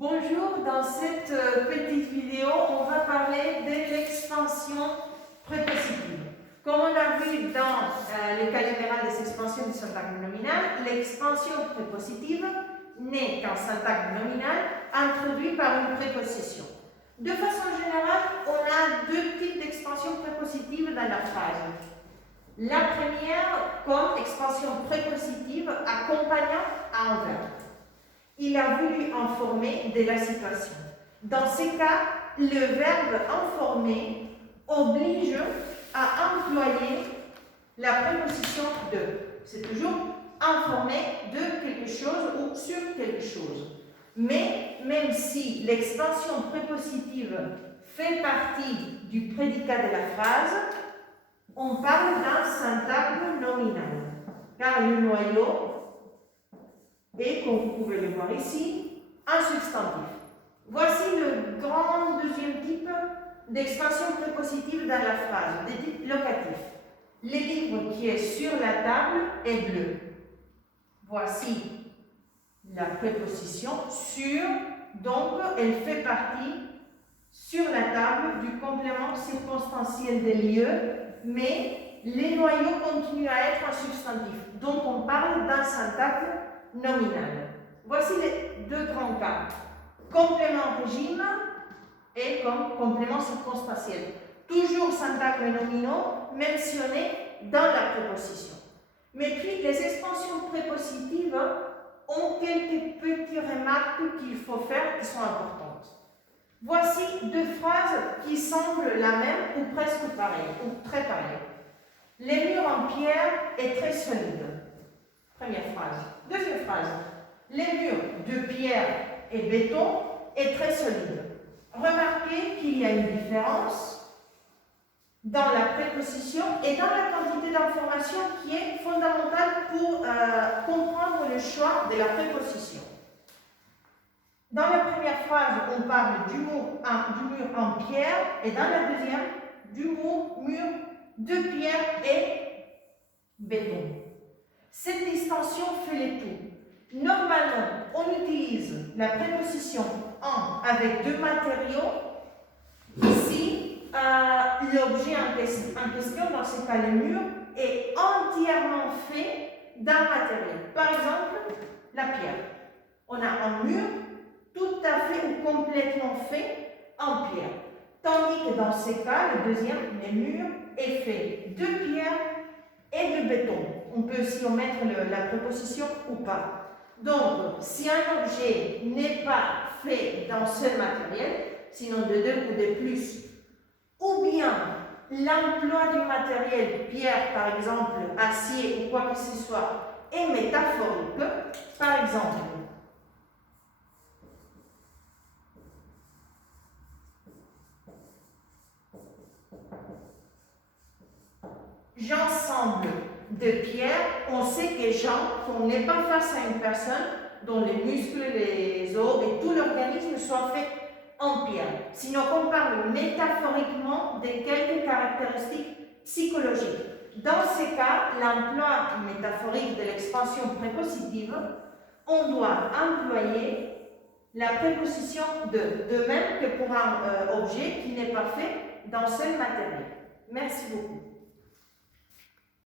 Bonjour, dans cette petite vidéo, on va parler de l'expansion prépositive. Comme on a vu dans le cas général des expansions du syntagme nominal, l'expansion prépositive n'est qu'un syntagme nominal introduit par une préposition. De façon générale, on a deux types d'expansions prépositives dans la phrase. La première comme expansion prépositive accompagnant un verbe. Il a voulu informer de la situation. Dans ces cas, le verbe informer oblige à employer la préposition de. C'est toujours informer de quelque chose ou sur quelque chose. Mais même si l'expansion prépositive fait partie du prédicat de la phrase, on parle d'un syntagme nominal. Car le noyau est, comme vous pouvez le voir ici, un substantif. Voici le grand deuxième type d'expansion prépositive dans la phrase, de type locatif. Le livre qui est sur la table est bleu. Voici la préposition sur, donc elle fait partie sur la table du complément circonstanciel des lieux, mais les noyaux continuent à être un substantif. Donc on parle d'un syntagme nominal. Voici les deux grands cas. Complément régime et complément circonstanciel. Toujours syntagmes nominaux mentionnés dans la préposition. Mais puis les expansions prépositives ont quelques petites remarques qu'il faut faire qui sont importantes. Voici deux phrases qui semblent la même ou presque pareilles, ou très pareilles. Les murs en pierre est très solide. Première phrase. Deuxième phrase. Les murs de pierre et béton est très solide. Remarquez qu'il y a une différence dans la préposition et dans la quantité d'information qui est fondamentale pour comprendre le choix de la préposition. Dans la première phrase, on parle du mur en pierre et dans la deuxième, du mur de pierre et béton. Cette distinction fait le tout. Normalement, on utilise la préposition en avec deux matériaux. Ici, l'objet en question, dans ce cas le mur, est entièrement fait d'un matériel. Par exemple, la pierre. On a un mur tout à fait ou complètement fait en pierre. Tandis que dans ce cas, le deuxième, le mur, est fait de pierre et de béton. On peut aussi omettre la préposition ou pas. Donc, si un objet n'est pas fait d'un seul matériel, sinon de deux ou de plus, ou bien l'emploi du matériel, pierre par exemple, acier ou quoi que ce soit, est métaphorique, par exemple, j'ensemble de pierre, on sait que qu'on n'est pas face à une personne dont les muscles, les os et tout l'organisme soient faits en pierre. Sinon, on parle métaphoriquement de quelques caractéristiques psychologiques. Dans ces cas, l'emploi métaphorique de l'expansion prépositive, on doit employer la préposition de même que pour un objet qui n'est pas fait d'un seul matériel. Merci beaucoup.